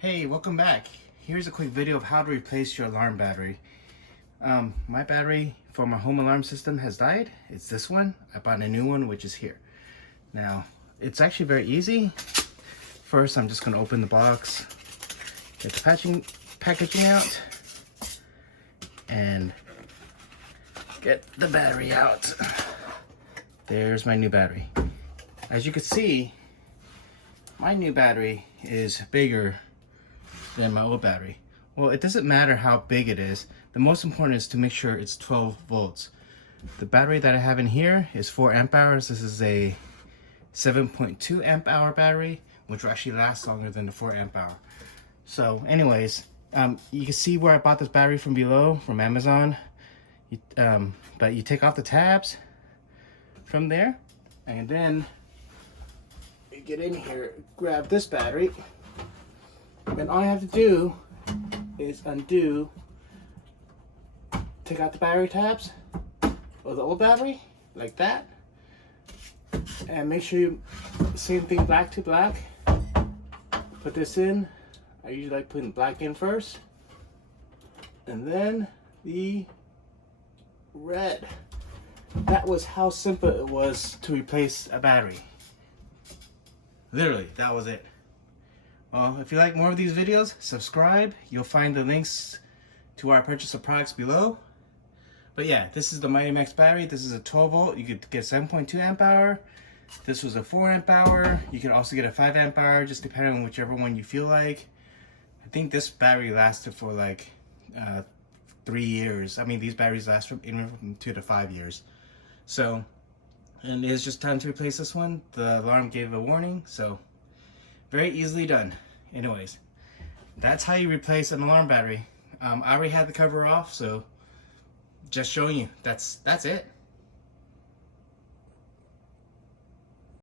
Hey, welcome back. Here's a quick video of how to replace your alarm battery. My battery for my home alarm system has died. It's this one. I bought a new one, which is here. Now, it's actually very easy. First, I'm just going to open the box, get the packaging out, and get the battery out. There's my new battery. As you can see, my new battery is bigger than my old battery. Well, it doesn't matter how big it is. The most important is to make sure it's 12 volts. The battery that I have in here is 4 amp hours. This is a 7.2 amp hour battery, which will actually last longer than the 4 amp hour. So anyways, you can see where I bought this battery from below, from Amazon. But you take off the tabs from there, and then you get in here, grab this battery. Then all I have to do is undo, take out the battery tabs of the old battery, like that. And make sure you, same thing, black to black. Put this in. I usually like putting black in first. And then the red. That was how simple it was to replace a battery. Literally, that was it. Well, if you like more of these videos, subscribe. You'll find the links to our purchase of products below. But yeah, this is the Mighty Max battery. This is a 12 volt. You could get 7.2 amp hour. This was a 4 amp hour. You could also get a 5 amp hour, just depending on whichever one you feel like. I think this battery lasted for like 3 years. I mean, these batteries last from anywhere from 2 to 5 years. So, and it's just time to replace this one. The alarm gave a warning, so very easily done. Anyways, that's how you replace an alarm battery. I already had the cover off, so just showing you. That's it.